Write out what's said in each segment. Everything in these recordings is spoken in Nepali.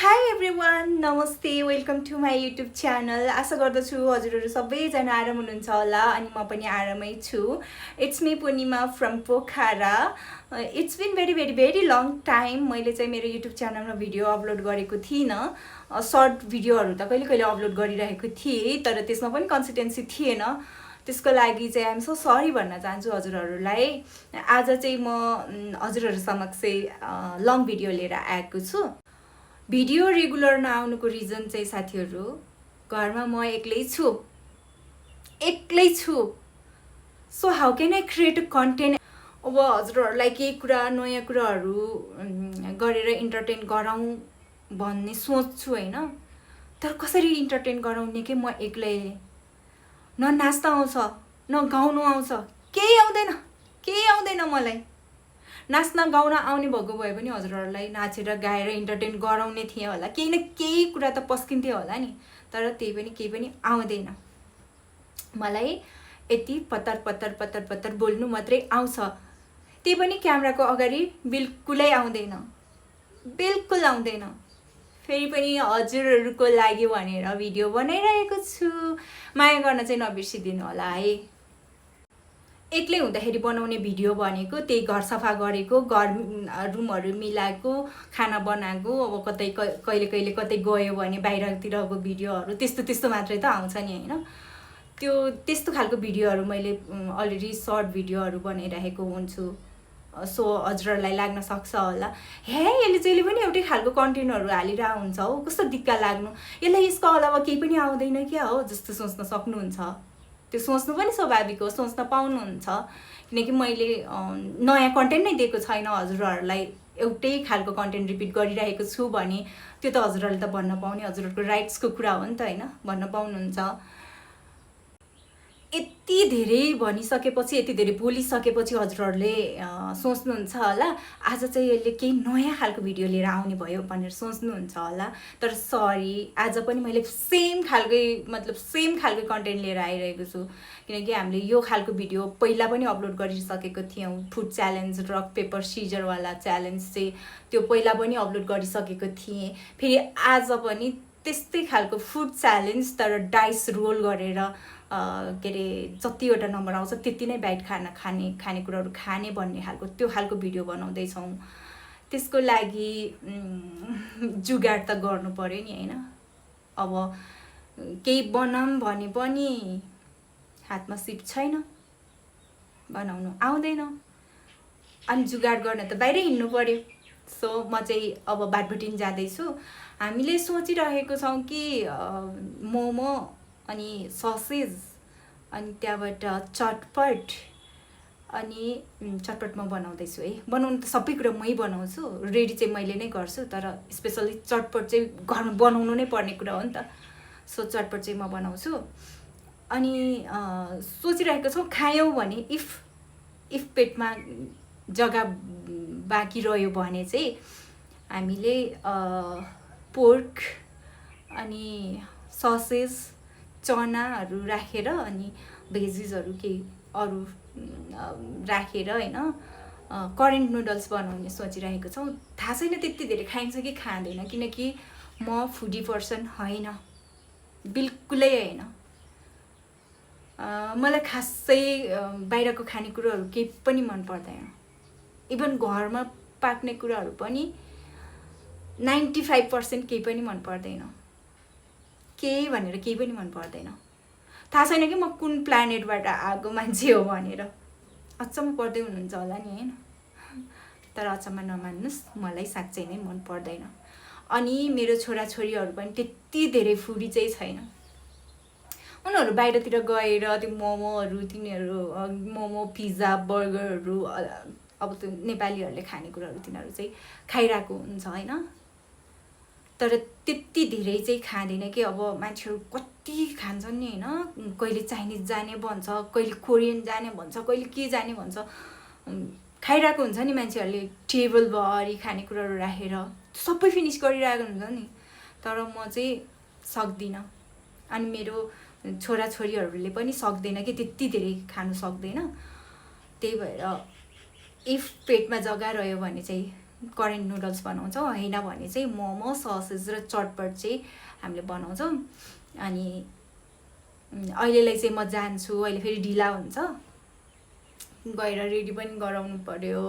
हाई एभ्रिवान, नमस्ते, welcome to my YouTube channel. आशा गर्दछु हजुरहरू सबैजना आराम हुनुहुन्छ होला अनि म पनि आरामै छु। It's me Purnima from Pokhara. It's been very very very long time मैले चाहिँ मेरो युट्युब च्यानलमा भिडियो अपलोड गरेको थिइनँ। सर्ट भिडियोहरू त कहिले कहिले अपलोड गरिरहेको थिएँ, तर त्यसमा पनि कन्सिस्टेन्सी थिएन। त्यसको लागि चाहिँ आइएम सो सरी भन्न चाहन्छु हजुरहरूलाई। आज चाहिँ म हजुरहरू समक्ष लङ भिडियो लिएर आएको छु। भिडियो रेगुलर नआउनुको रिजन चाहिँ साथीहरू, घरमा म एक्लै छु। So how can I create content. अब हजुरहरूलाई केही कुरा नयाँ कुराहरू गरेर इन्टरटेन गराउँ भन्ने सोच्छु होइन, तर कसरी इन्टरटेन गराउने कि म एक्लै। न नाच्न आउँछ, न गाउनु आउँछ, केही आउँदैन मलाई। नाच्न गाउन आउने भएको भए पनि हजुरहरूलाई नाचेर गाएर इन्टरटेन गराउने थिएँ होला, केही न केही कुरा त पस्किन्थ्यो होला नि, तर केही पनि आउँदैन। मलाई यति पत्तर पत्तर पत्तर पत्तर बोल्नु मात्रै आउँछ, त्यही पनि क्यामेराको अगाडि बिल्कुलै आउँदैन। फेरि पनि हजुरहरूको लागि भनेर भिडियो बनाइरहेको छु, माया गर्न चाहिँ नबिर्सिदिनु होला है। एक्लै हुँदाखेरि बनाउने भिडियो भनेको त्यही घर सफा गरेको, घर रुमहरू मिलाएको, खाना बनाएको, अब कतै कहिले कतै गयो भने बाहिरतिरको भिडियोहरू त्यस्तो मात्रै त आउँछ नि होइन। त्यस्तो खालको भिडियोहरू मैले अलरेडी सर्ट भिडियोहरू बनाइरहेको हुन्छु। सो हजुरहरूलाई लाग्न सक्छ होला, हे यसले जहिले पनि एउटै खालको कन्टेन्टहरू हालिरहेको हुन्छ हौ, कस्तो दिक्क लाग्नु, यसलाई यसको अलावा केही पनि आउँदैन क्या हो जस्तो सोच्न सक्नुहुन्छ। त्यो सोच्नु पनि स्वाभाविक हो, सोच्न पाउनुहुन्छ, किनकि मैले नयाँ कन्टेन्ट नै दिएको छैन हजुरहरूलाई। एउटै खालको कन्टेन्ट रिपिट गरिरहेको छु भने त्यो त हजुरहरूले त भन्न पाउने, हजुरहरूको राइट्सको कुरा हो नि त होइन, भन्न पाउनुहुन्छ। यति धेरै भनिसकेपछि, यति धेरै बोलिसकेपछि हजुरहरूले सोच्नुहुन्छ होला आज चाहिँ यसले केही नयाँ खालको भिडियो लिएर आउने भयो भनेर सोच्नुहुन्छ होला, तर सरी, आज पनि मैले सेम खालको कन्टेन्ट लिएर आइरहेको छु। किनकि हामीले यो खालको भिडियो पहिला पनि अपलोड गरिसकेको थियौँ। फुड च्यालेन्ज, रक पेपर सिजरवाला च्यालेन्ज चाहिँ त्यो पहिला पनि अपलोड गरिसकेको थिएँ। फेरि आज पनि त्यस्तै खालको फुड च्यालेन्ज, तर डाइस रोल गरेर के अरे जतिवटा नम्बर आउँछ त्यति नै बाइट खानेकुराहरू खाने भन्ने खालको त्यो खालको भिडियो बनाउँदैछौँ। त्यसको लागि जुगाड त गर्नु पर्यो नि होइन। अब केही बनाऊँ भने पनि हातमा सिप छैन, बनाउनु आउँदैन, अनि जुगाड गर्न त बाहिरै हिँड्नु पर्यो। सो म चाहिँ अब बाटबुटिन जाँदैछु। हामीले सोचिरहेको छौँ कि मोमो अनि ससेज अनि त्यहाँबाट चटपट, अनि चटपट म बनाउँदैछु है। बनाउनु त सबै कुरा मै बनाउँछु, रेडी चाहिँ मैले नै गर्छु, तर स्पेसली चटपट चाहिँ घरमा बनाउनु नै पर्ने कुरा हो नि त। सो चटपट चाहिँ म बनाउँछु। अनि सोचिरहेको छौँ खायौँ भने इफ पेटमा जग्गा बाँकी रह्यो भने चाहिँ हामीले पोर्क अनि ससेज, चनाहरू राखेर अनि भेजिसहरू केही अरू राखेर होइन करेन्ट नुडल्स बनाउने सोचिरहेको छौँ। थाहा छैन त्यति धेरै खाइन्छ कि खाँदैन, किनकि म फुडी पर्सन होइन, बिल्कुलै होइन। मलाई खासै बाहिरको खानेकुराहरू केही पनि मन पर्दैन। इभन घरमा पाक्ने कुराहरू पनि 95% केही पनि मन पर्दैन। केही भनेर केही पनि मन पर्दैन। थाहा छैन कि म कुन प्लानेटबाट आएको मान्छे हो भनेर अचम्म पर्दै हुनुहुन्छ होला नि होइन, तर अचम्म नमान्नुहोस्, मलाई साँच्चै नै मन पर्दैन। अनि मेरो छोराछोरीहरू पनि त्यति धेरै फुडी चाहिँ छैन। उनीहरू बाहिरतिर गएर त्यो मोमो, पिज्जा, बर्गरहरू, अब त्यो नेपालीहरूले खानेकुराहरू तिनीहरू चाहिँ खाइरहेको हुन्छ होइन, तर त्यति धेरै चाहिँ खाँदैन कि। अब मान्छेहरू कति खान्छन् नि होइन, कहिले चाइनिज जाने भन्छ, कहिले कोरियन जाने भन्छ, कहिले के जाने भन्छ, खाइरहेको हुन्छ नि मान्छेहरूले। टेबलभरि खानेकुराहरू राखेर सबै फिनिस गरिरहेको हुन्छ नि, तर म चाहिँ सक्दिनँ। अनि मेरो छोराछोरीहरूले पनि सक्दैन कि, त्यति धेरै खानु सक्दैन। त्यही भएर इफ पेटमा जग्गा रह्यो भने चाहिँ करेन्ट नुडल्स बनाउँछौँ, होइन भने चाहिँ मोमो, ससेज र चटपट चाहिँ हामीले बनाउँछौँ। अनि अहिलेलाई चाहिँ म जान्छु, अहिले फेरि ढिला हुन्छ, गएर रेडी पनि गराउनु पर्यो,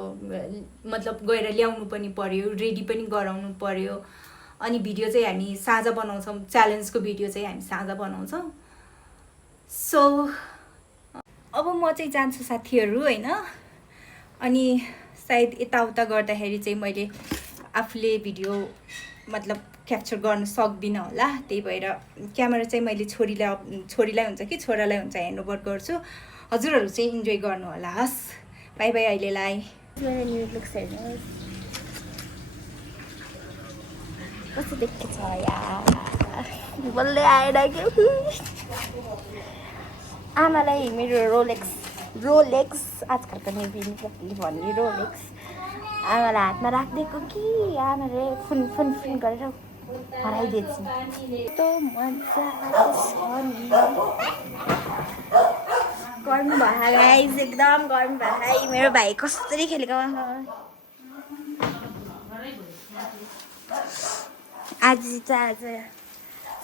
मतलब गएर ल्याउनु पनि पर्यो, रेडी पनि गराउनु पर्यो। अनि भिडियो चाहिँ हामी साँझ बनाउँछौँ, च्यालेन्जको भिडियो चाहिँ हामी साँझ बनाउँछौँ। सो अब म चाहिँ जान्छु साथीहरू होइन। अनि सायद यताउता गर्दाखेरि चाहिँ मैले आफूले भिडियो मतलब क्याप्चर गर्न सक्दिनँ होला, त्यही भएर क्यामेरा चाहिँ मैले छोरीलाई हुन्छ कि छोरालाई हुन्छ ह्यान्डओभर गर्छु। हजुरहरू चाहिँ इन्जोय गर्नु होला। हस्, बाई बाई अहिलेलाई। मेरो न्यु लुक्स हेर्नुहोस् कस्तो देखेको छ यार, बोल्दै आएर के आमालाई मेरो रोलेक्स आजकल त नेपाली भन्ने रोलेक्स आमालाई हातमा राखिदिएको कि आमाले फुन गरेर हराइदिएछ। यस्तो मजा गर्नु भयो गाइस, एकदम गर्नु भयो। मेरो भाइ कसरी खेलेको आज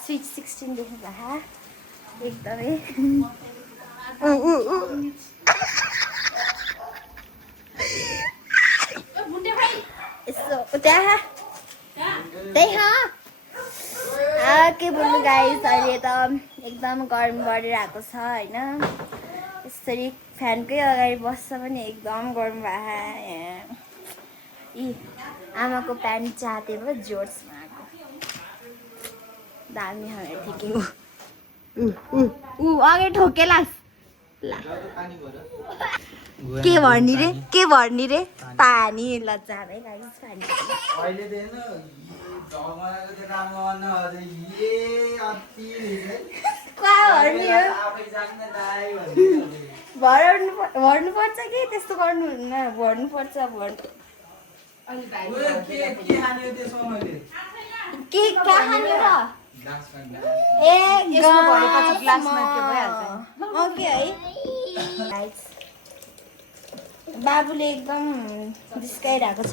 स्विट 16 देख्नु भयो एकदमै। यसो त्यहाँ के बोल्नु गाइस, अहिले त एकदम गरम बढिरहेको छ होइन। यसरी फ्यानकै अगाडि बस्छ पनि एकदम गरम भयो। यी आमाको प्यान्ट च्यातेको जोर्समा आएको दामी ठिकै अगाडि ठोकेलास् के भर्नी रे पानी लज्जा भाइ पानी भर्नु पर्छ कि त्यस्तो गर्नु हुन्न, भर्नु पर्छ। के खाने र ओके है। बाबुले एकदम जिस्काइरहेको छ।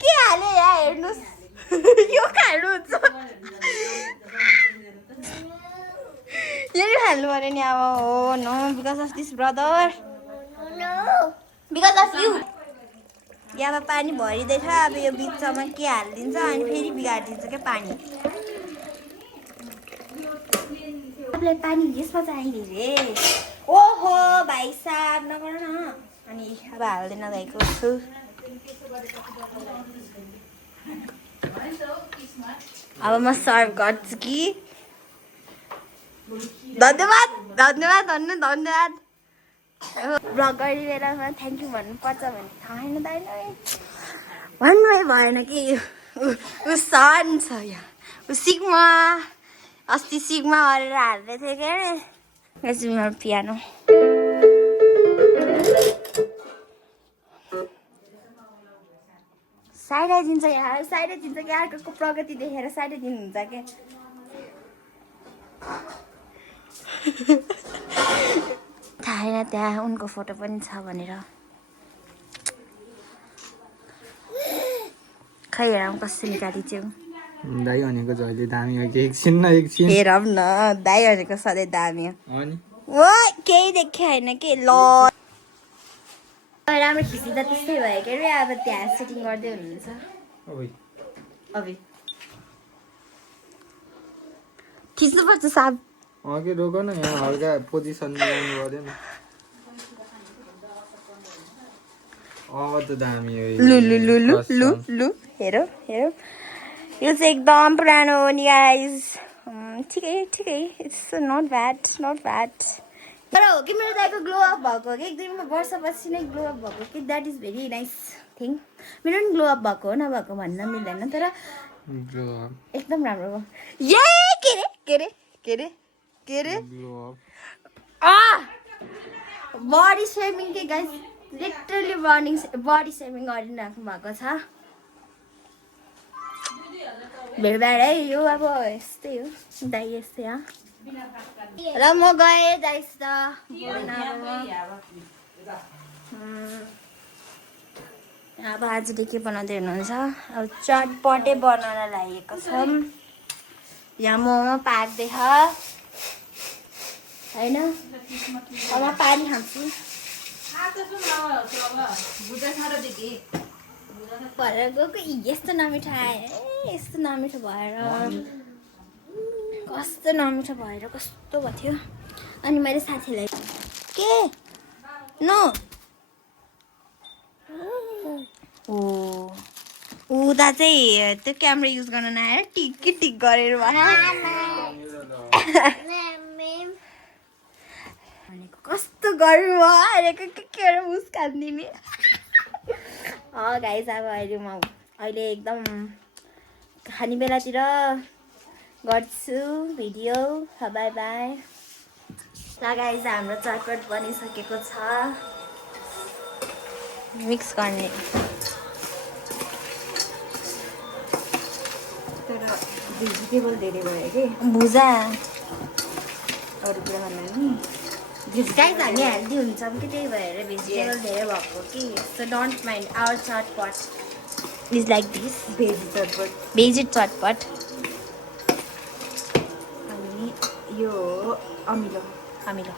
के हाल्यो यहाँ हेर्नुहोस्, यो खानुहुन्छ यो हाल्नु पर्यो नि अब। हो no, because of this brother, because of you. यहाँ पानी भरिँदैछ, अब यो बिचमा के हालिदिन्छ अनि फेरि बिगारिदिन्छ क्या पानी। तपाईँलाई पानी यसमा चाहिने रे। ओहो भाइ साहब नगर न। अनि अब हाल्दै नगएको छु। अब म सर्भ गर्छु कि। धन्यवाद धन्यवाद। ब्लग गर्ने बेलामा थ्याङ्क यू भन्नुपर्छ भने थाहा छैन दाइ, भन्नै भएन कि ऊ सन छ यहाँ। ऊ सिग्मा अस्ति सिग्मा गरेर हाल्दै थियो क्या मेरो पियानो। साइडाइदिन्छ यार, साइडाइदिन्छ कि अर्को प्रगति देखेर साइडाइदिनुहुन्छ क्या। थाहा छैन त्यहाँ उनको फोटो पनि छ भनेर। खै हेरौँ कसरी निकालिन्छौ। दाइ भनेको जहिले दामी हो कि एकछिन हेरौँ न, दाइ भनेको सधैँ दामी हो। ओ केही देखे होइन कि ल राम्रो खिच्दा त्यस्तै भयो के अरे। अब त्यहाँ सेटिङ गर्दै हुनुहुन्छ। खिच्नुपर्छ साब। अघि रोक न, यहाँ हल्का पोजिसन मिलाउनु पर्यो नि। त दामी हो। लु हेरौ यो चाहिँ एकदम पुरानो हो नि गाइस। ठिकै इट्स नट ब्याड। तर हो कि मेरो दाइको ग्लो अप भएको कि 1-2 वर्षपछि नै ग्लो अप भएको कि that is very nice thing. मेरो पनि ग्लो अप भएको हो नभएको भन्न मिल्दैन, तर एकदम राम्रो हो। ये के रे बडी सेभिङ के गाइस, लिटरली बडी सेभिङ गरिराख्नु भएको छ। भेटभाड है यो, अब यस्तै हो दाइ, यस्तै हो। र म गएँ दाइसित। अब आजले के बनाउँदै हुनुहुन्छ? अब चटपटे बनाउन लागेको छौँ। यहाँ मोमो पाक्दैछ होइन। अब पानी खान्छु भएर गएको। यस्तो नमिठो आयो, यस्तो नमिठो भएर कस्तो नमिठो भएर कस्तो भएको थियो। अनि मैले साथीलाई के नो उता चाहिँ त्यो क्यामेरा युज गर्न नआएर टिक गरेर भनेको कस्तो गर्नु भनेको के मुस्कान दिने। गाइस अब अहिले एकदम खाने बेलातिर गर्छु भिडियो। By by. ल गाइस हाम्रो चटपट बनिसकेको छ। मिक्स गर्ने तर भेजिटेबल धेरै भयो कि भुजा अरू कुरा भन्दा नि गाइस हामी हेल्दी हुन्छौँ कि त्यही भएर भेजिटेबल धेरै भएको कि। सो डोन्ट माइन्ड आवर चटपट इज लाइक दिस भेजी चटपट। अनि यो अमिलो अमिलो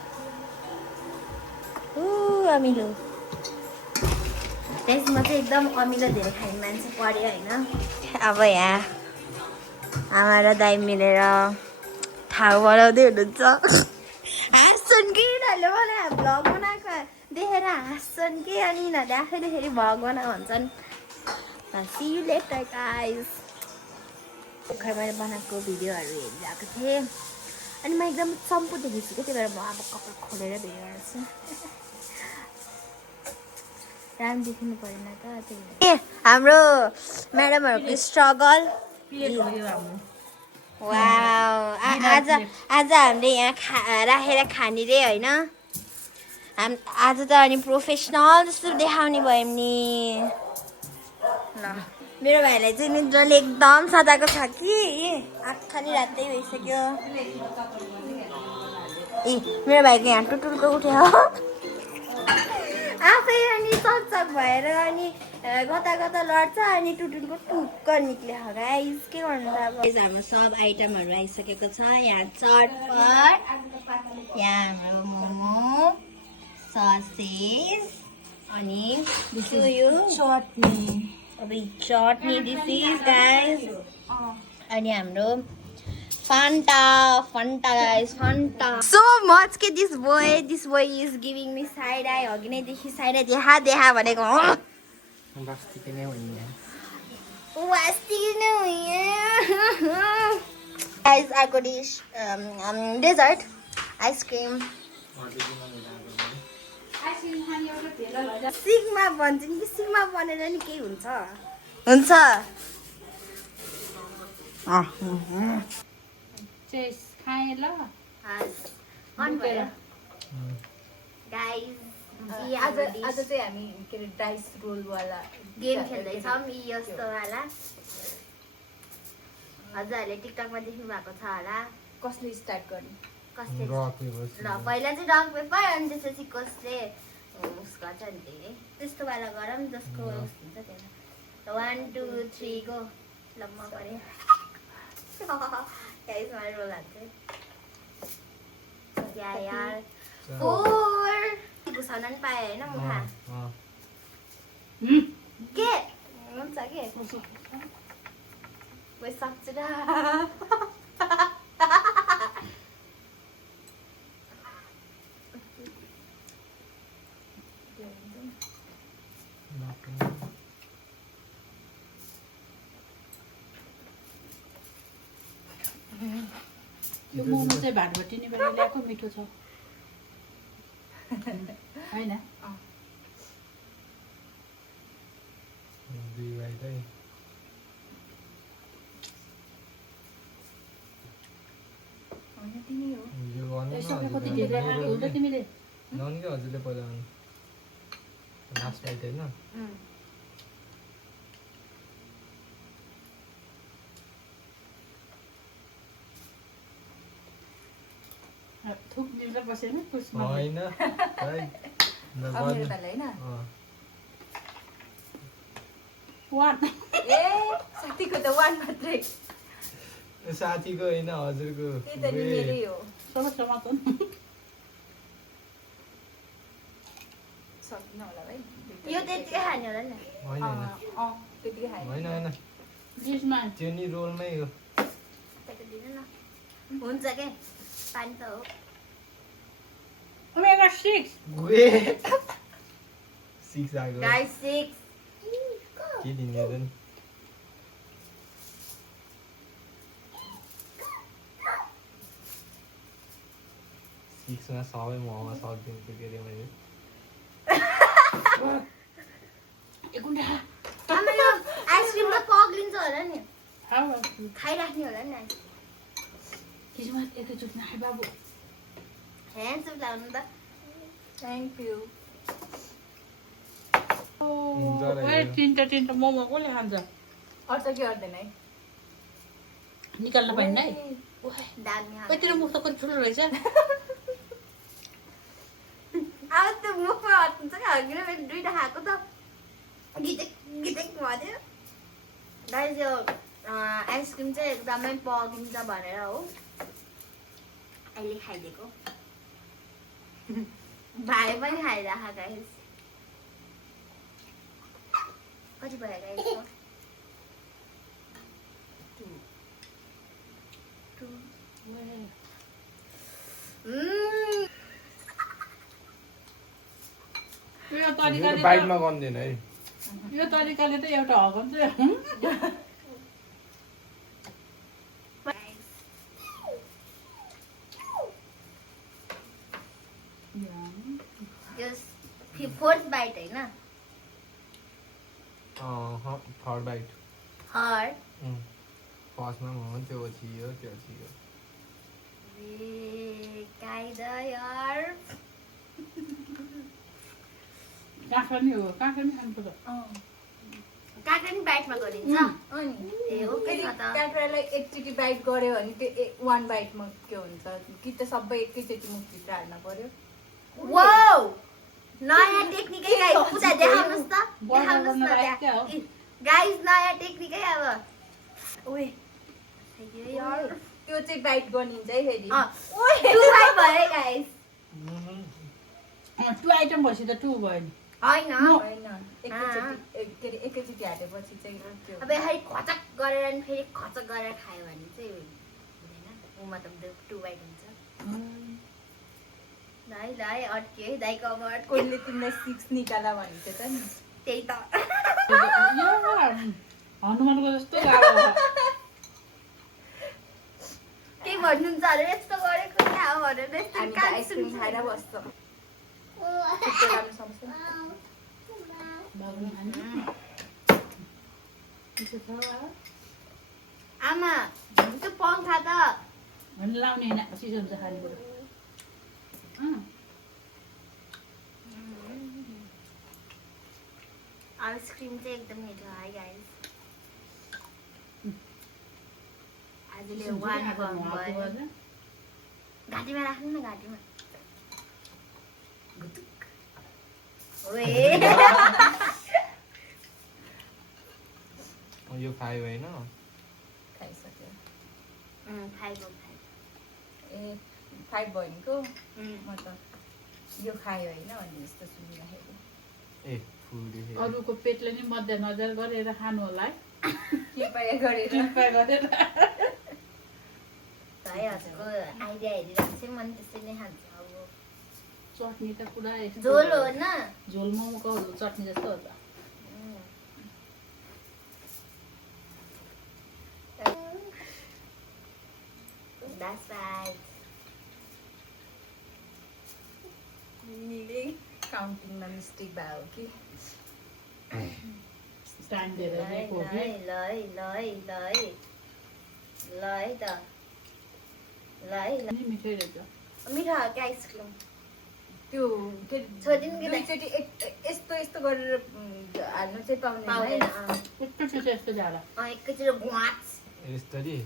अमिलो त्यसमा चाहिँ एकदम अमिलो धेरै खाने मान्छे पऱ्यो होइन। अब यहाँ आमा र दाइ मिलेर ठाउँ बनाउँदै हुनुहुन्छ। हाँस्छन् कि यिनीहरूले मलाई भ्लग बनाएको देखेर हाँस्छन् कि। अनि यिनीहरूले आफैले फेरि भ्लग बनाएको भन्छन्। See you later guys. भर्खर मैले बनाएको भिडियोहरू हेरिरहेको थिएँ अनि म एकदम सम्पू देखेको छु कि त्यही भएर म अब कपाल खोलेर भिडियो बनाउँछु। राम्रो देखिनु परेन त त्यही भएर। ए हाम्रो म्याडमहरूको स्ट्रगल आज हामीले यहाँ राखेर खाने रे होइन। आज त अनि प्रोफेसनल जस्तो देखाउने भयो नि। ल मेरो भाइलाई चाहिँ निद्राले एकदम सताएको छ कि आँखा नि रातै भइसक्यो। ए मेरो भाइको यहाँ टुटुलको उठ्यो आफै अनि चकचक भएर अनि कता लड्छ अनि टुटुलको टुक्क निक्ल्यो गाइस। के गर्नु त अब। हाम्रो सब आइटमहरू आइसकेको छ। यहाँ चटपट, यहाँ हाम्रो मोमो, ससेज अनि यो चटनी। अब चटनी दिस इज गाइस। अनि हाम्रो Fanta guys, Fanta. So much के this boy is giving me side eye. अघि नै देखि side eye देखा भनेको हो। वास्तिकै नै होइन। Guys, अर्को डिस डेजर्ट आइसक्रिम। सिग्मा भन्छन् कि सिग्मा बनेर नि केही हुन्छ खाए ल अन भयो गाइस। आज चाहिँ हामी के अरे डाइस रोलवाला गेम खेल्दैछौँ यस्तोवाला। हजुरहरूले टिकटकमा देख्नु भएको छ होला। कसले स्टार्ट गर्ने कसले रक पेपर ल पहिला चाहिँ रक पेपर अनि त्यसपछि कसले उस गर्छ नि त्यही त्यस्तो वाला गरौँ जसको उस हुन्छ त्यही। 1 2 3 गो। ल म गरेँ गाइस मैले रोल हाल्छु यार 4 घुसाउन नि पाएँ होइन मुखा के हुन्छ के सक्छु र यो मोमो चाहिँ भाटभट्टी नि बेला ल्याएको मिठो छ होइन। दुई भाइ चाहिँ यो गर्नु यसो कति ढिलो खाएको हुन्छ तिमीले। नहुने कि हजुरले पहिला लास्ट भाइ होइन। थुक दिएर बसेन कुसमा होइन होइन वान ए साथीको त वान मात्रै साथीको होइन हजुरको त्यही त नि मेरै हो समस्या मात्र सक्दिनँ होला भाइ यो त्यतिकै खाने होला नि होइन होइन त्यतिकै खाएँ होइन होइन डिसमा त्यो नि रोलमै हो त्यता दिनु न हुन्छ के पानी त हो ओमेगा 6 वे 6 आएको गाइस 6 के दिने त नि सिक्समा सबै मोमो सकिदिन्छु के अरे मैले एक घन्टा आमा यो आइसक्रिम त पग्लिन्छ होला नि खाऊ खाइराख्ने होला नि किसमा एकैचोटि नखाए बाबु ह्यान्ड्स अप लाउनु त थ्याङ्क यू तिनवटा मोमो कसले खान्छ अरू त के गर्दैन है निकाल्न पाइन्न है दामी कतिर मुख त कति ठुलो रहेछ अब त्यो मुखमा हट्नुहुन्छ क्या हगिन मैले दुइटा खाएको त गिटेक गिटेक भन्यो गाइस यो आइसक्रिम चाहिँ एकदमै पगिन्छ भनेर हो अहिले खाइदिएको भाइ पनि खाइराख गाइस कति भयो गाइस यो तरिकाले बाइटमा गर्दैन है यो तरिकाले त एउटा हगन चाहिँ यो फोर्थ बाइट होइन थर्ड बाइट थर्ड फर्स्टमा मोमो त्यो थियो त्यो थियो काइदा यार काँक्रा नि हो काँक्रा नि खानुपर्छ काँक्रा नि बाइटमा गरिन्छ अनि ए हो के छ त काँक्रालाई एकचोटि बाइट गऱ्यो भने त्यो वान बाइटमा के हुन्छ कि त सबै एकैचोटि मुखभित्र हाल्न पर्यो वाउ नयाँ टेक्निकै गाइस पुरा देखाउनुस् त देखाउनुस् न गाइस नयाँ टेक्निकै अब ओए यार त्यो चाहिँ बाइट बनिन्छ है फेरि टु बाइट भयो गाइस टु आइटम भएपछि त टु भयो नि होइन होइन एकैचोटि हालेपछि चाहिँ त्यो अब यसरी खचक गरेर नि फेरि खचक गरेर खायो भने चाहिँ हुँदैन ऊ मतलब टु बाइट हुन्छ है ल है अट्क्यो है दाइको अब कोहीले तिमीलाई सिक्स निकाला भनेको त नि त्यही त हनुमानको जस्तो लाग्यो केही भन्नुहुन्छ अरे यस्तो गरेको क्या हो भनेर यस्तो हामी त आइसक्रिम खाएर बस्छ त्यस्तो राम्रो समस्या बाबुले खाने त्यसो छ आमा त्यो पङ्खा त भने लाउने होइन चिसो हुन्छ खाने कुरो आइसक्रिम चाहिँ एकदम मिठो है गाइस आजले वान भयो घाँटीमा राख्नु न घाँटीमा ओए यो 5 होइन खाइसक्यो फाइभ ए 5 भनेको म त यो खायो होइन भन्ने जस्तो सुनिराखेको ए फुल देखे अरूको पेटले नि मध्यनजर गरेर खानु होला है कृपया गरेर कृपया गरेर है हजुरको आइडिया हेरिरहेको चाहिँ मन त्यसरी नै खान्छ अब चटनी त पुरा झोल हो न झोल मोमोको चटनी जस्तो हो त That's right. मैले काउन्टिङमा मिस्टेक भयो कि टाइम दिएर दिएको हो कि ल है त ल है ल नि मिठै रहेछ मिठो हो क्या आइसक्रिम त्यो के छोडिदिनु कि दुईचोटि यस्तो यस्तो गरेर हाल्नु चाहिँ पाउँदैन पाउँदैन एकचोटि यस्तो झाडा एकैचोटि घुवाच यस्तरी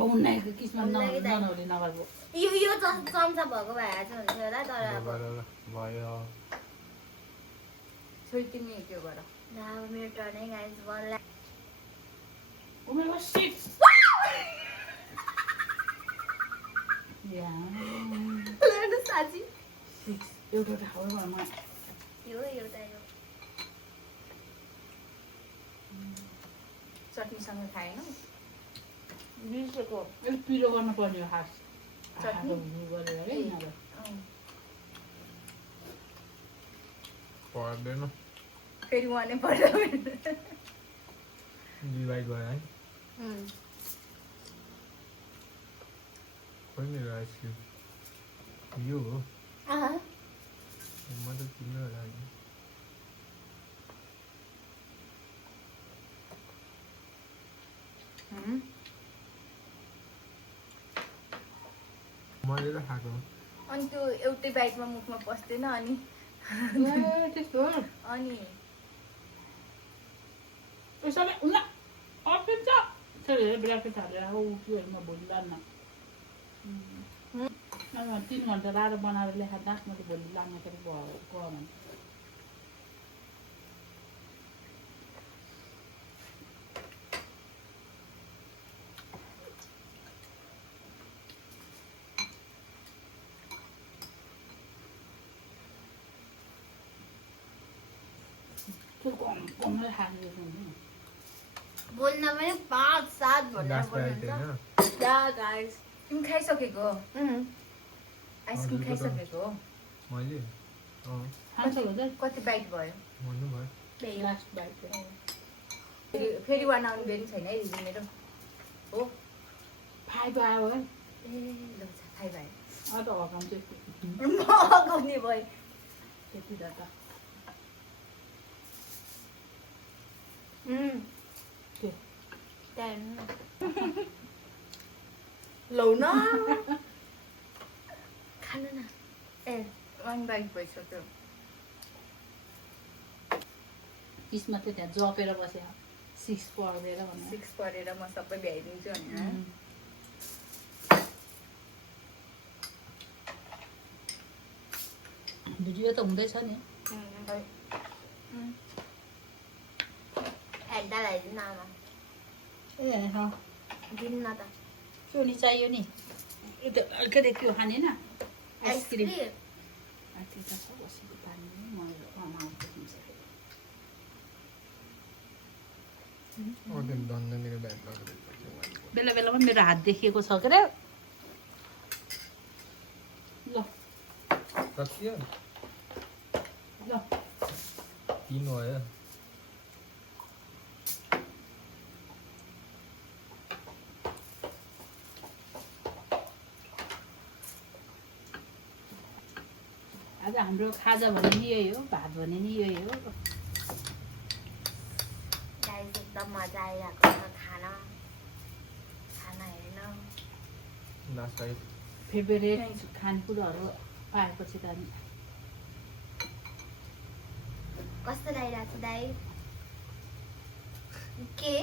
बहुनाएको किसमा ननौली नगर्को यो चम्चा भएको भए चाहिँ हुन्थ्यो होला तर अब भयो छोरी तिमी त्यो गर अब मेरो टर्न है गाइस एउटा खाऊ घरमा यो एउटा यो चटनीसँग खाएन बिर्सेको अलिक पिरो गर्नु पर्यो खास चटनी? गरेर है यिनीहरूलाई पर्दैन फेरि उहाँले पर्दा डिभाइड भयो है खोइ मेरो आइसक्रिम यो हो म त किन्नु होला नि मैले त खाएको अनि त्यो एउटै बाइकमा मुखमा पस्दैन अनि त्यस्तो अनि सबै उना अपिन्छ सबै ब्ल्याकेट हालेर उठ्यो होइन म भोलि लान्न 3 घन्टा लाएर बनाएर ल्याएर म त भोलि लान्न फेरि गयो भने बोल्न पनि 5-7 गाँस भनेर पाएको बोल्नुहुन्छ थिएन या गाइस तिमी खाइसकेको आइसक्रिम खाइसकेको हो मैले कति बाइट भयो भन्नु भयो फेरि वान आउनु बेरी छैन है दिदी मेरो हो 5 आयो है ए ल खाइ भाइ त हकाउँछ मगाउने भयो त्यति त के लौ न खानु न ए वान बाइट भइसक्यो त्यसमा चाहिँ त्यहाँ जपेर बस्यो 6 पढेर भन्नु 6 परेर म सबै भ्याइदिन्छु होइन भिडियो त हुँदैछ नि हेर्दा ल्याइदिनु आमा ए दिनु न त त्यो नि चाहियो नि के अरे त्यो खाने न आइसक्रिम आइसक्रिम त्यो त छ बसेको पानी म धन्दा मेरो ब्याग लगेर बेला बेलामा मेरो हात देखिएको छ के अरे ल कति हो ल 3 भयो आज हाम्रो खाजा भने नि यही हो भात भने नि यही हो गाइस एकदम मजा आइरहेको छ खाना हेर्न लास्ट टाइम फेभरेट खानेकुराहरू पाएपछि त नि कस्तो लागिरहेको छ दाइ के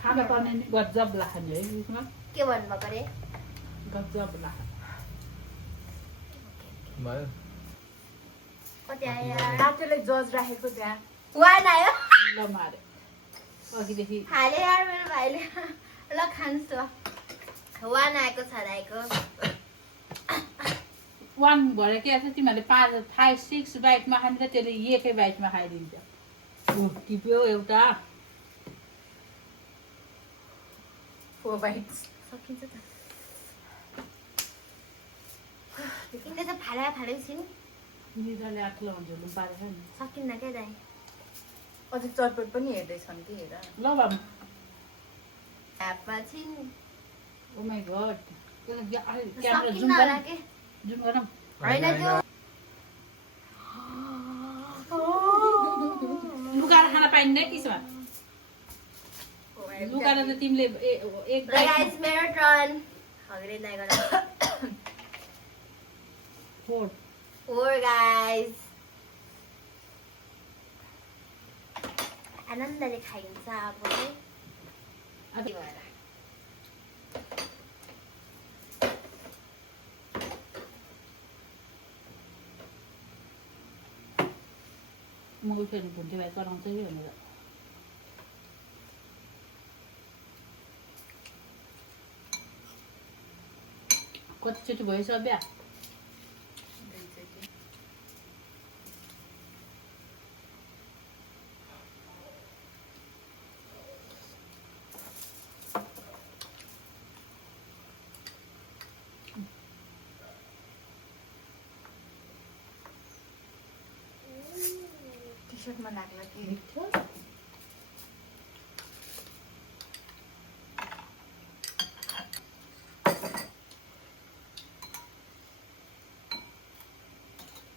खाना पर्ने नि गजब लाग्ने है उसमा के भन्नुभएको अरे गजब लाग्छ भयो कति आयो साथीलाई जज राखेको त्यहाँ वान आयो ल मारे अघिदेखि हाले यार मेरो भाइले ल खानुहोस् ल वान आएको छ दाइको 1 भरे के छ तिमीहरूले 5 6 बाइटमा खाने त त्यसले एकै बाइटमा खाइदिन्छ टिप्यो एउटा 4 बाइट्स सकिन्छ त तिमीले त फाला छिन् निदाले आठलो हुन्छ लु पारेछ नि सकिन्न क्या दाइ अझ चटपट पनि हेर्दैछन् कि हेर ल बाबु ह्यापमा छिन् ओ माय गॉड क्यामेरा सकिन्न जुम होला गर के जुम गरौँ होइन त्यो लुकाएर खान पाइन्न त्यसमा लुकाएर त तिमीले एक ल गाइस मेरो टर्न हग्रे दाइ गर 4 गाइस आनन्दले खाइन्छ अब है अब भएर म फेरि भुन्टे भाइ कराउँछ कि भनेर कतिचोटि भएछ बिहा टी-सर्टमा लाग्ला कि मिठो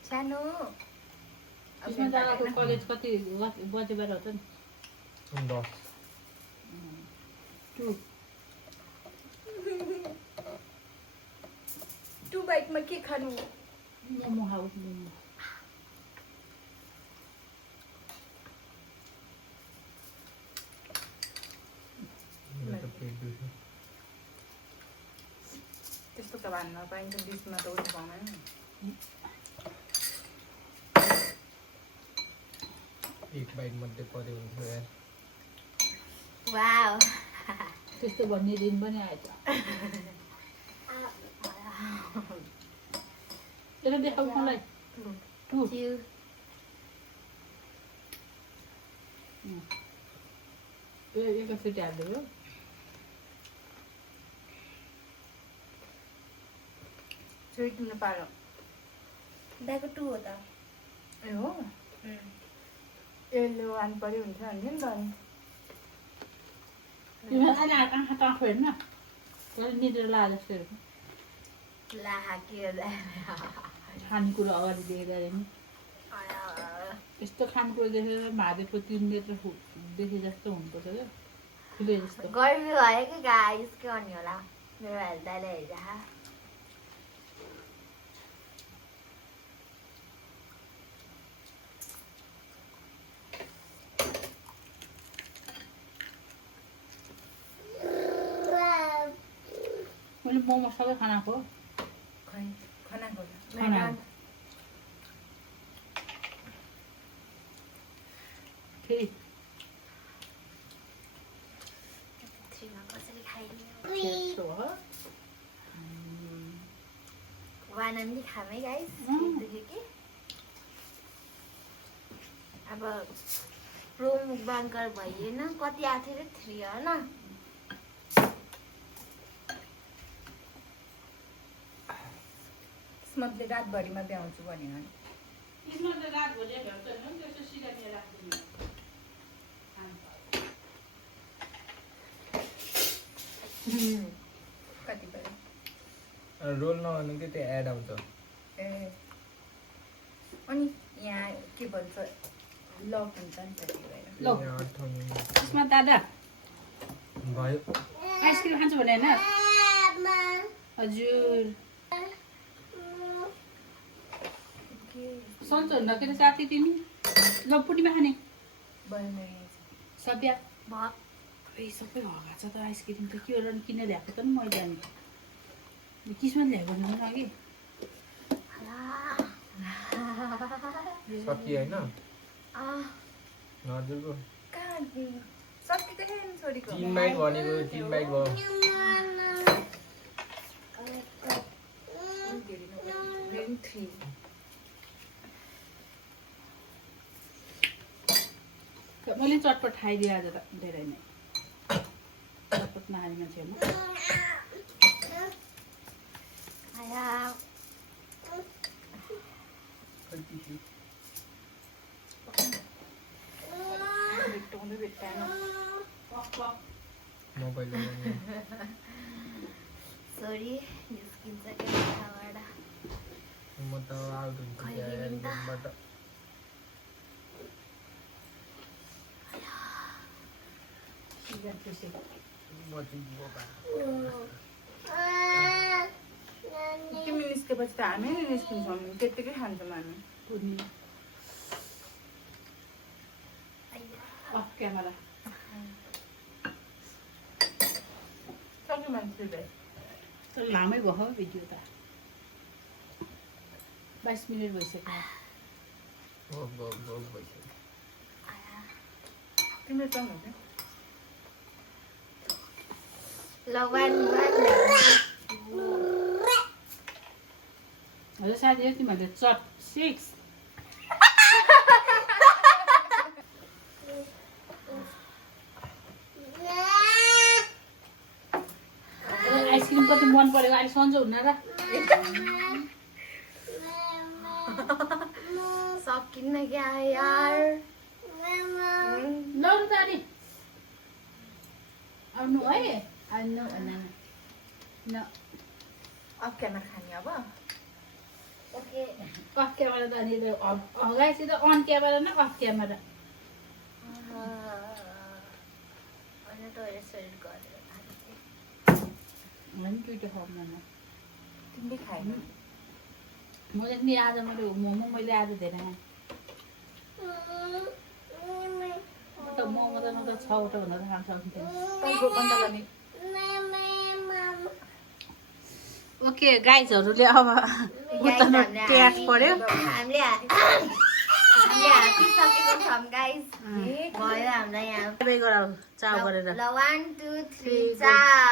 सानो त्यसमा जाँदाको कलेज कति बजेबाट हो त नि 10 टु बाइटमा के खानु मोमो हाउस मोमो मेरो त पेट दुख्यो त्यस्तो त भन्न पाइन्छ बिचमा त उठ्नु पाउँदैन एक बाइट मात्रै पर्यो हुन्छ यार वाउ त्यस्तो भन्ने दिन पनि आएछ यसले देखाउ मलाई टु एकैचोटि हालिदियो छुरी किन्नु पारो दाइको 2 हो त ए हो यसले वान पऱ्यो हुन्छ भन्थ्यो नि त अनि तिमीलाई अहिले आँखा टाँखो हेर्न तर निद्रा ला जस्तो ला के खानेकुरो अगाडि देख्दा नि यस्तो खानेकुरो देखेर महादेवको 3 नेत्र देखे जस्तो हुनुपर्छ क्या फुले जस्तो गर्मी भयो कि गाइस के गर्नु होला मेरो हेल्थ दाइले हेरिरह मैले मोमो सबै खानाको खै खानाको खाना फेरि कसरी खाइदियो त्यस्तो हो वानम खामै गाइस देख्यो कि अब प्रो मुकबाङ्कर भइएन कति आएको थियो 3 होइन किस्मतले रातभरिमा भ्याउँछु भने हो यसमा त रातभरि भ्याउँदैन नि त्यसो सिकाएर राख्दिनु कतिपय रोल नभनु कि त्यो एड आउँछ ए अनि यहाँ के भन्छ लक हुन्छ नि त त्यही भएर ल यसमा दादा भयो आइसक्रिम खान्छ भने होइन हजुर सन्चो हुन्न के साथी तिमी ल पुटीमा खाने बहिनी सब्या भक ए सबै हगा छ त आइसक्रिम त के हो र किनेर ल्याएको त नि मैले अनि किसमा ल्याएको नि अघि सकियो होइन हजुरको कहाँ सकेको छैन छोरीको 3 बाइट भनेको 3 बाइट भयो रेन 3 मैले चटपट खाइदिएँ आज त धेरै नै चटपट नखाने मान्छे हो भेट्टाउँदै भेट्टाएन मोबाइल सरी निस्किन्छ के खाबाट म त आउट हुन्छ यारबाट तिमी निस्केपछि त हामी नै निस्किन्छौँ त्यत्तिकै खान्छौँ हामी अफ क्यामेरा सक्यो मान्छे तर लामै भयो भिडियो त 22 मिनट भइसक्यो तिम्रो टर्न हो क्या लगवान हजुर साथीहरू तिमीहरूले चट 6 आइसक्रिम कति मन परेको अहिले सन्चो हुन्न र सकिन्न क्या यार लौनु तारी आउनु है आउनु भन्दैन न अफ क्यामेरा खाने अब ओके अफ क्यामेरा त अनि हगाएपछि त अन क्यामेरा न अफ क्यामेरा अनि टोइलेट सोइलेट गरेर होइन दुइटा खाउँ तिमीले खाएन म नि आज मोमो मैले आज धेरै खाएँ त मोमो त न त 6वटा भन्दा त खान सक्थेँ तपाईँको बन्दला नि ओके गाइजहरूले अब उता ट्याग पर्यो हामीले हाकिसकेको छौँ गाइस भयो हामीलाई यहाँ सबै गराउ चाउ गरेर ल 1 2 3 4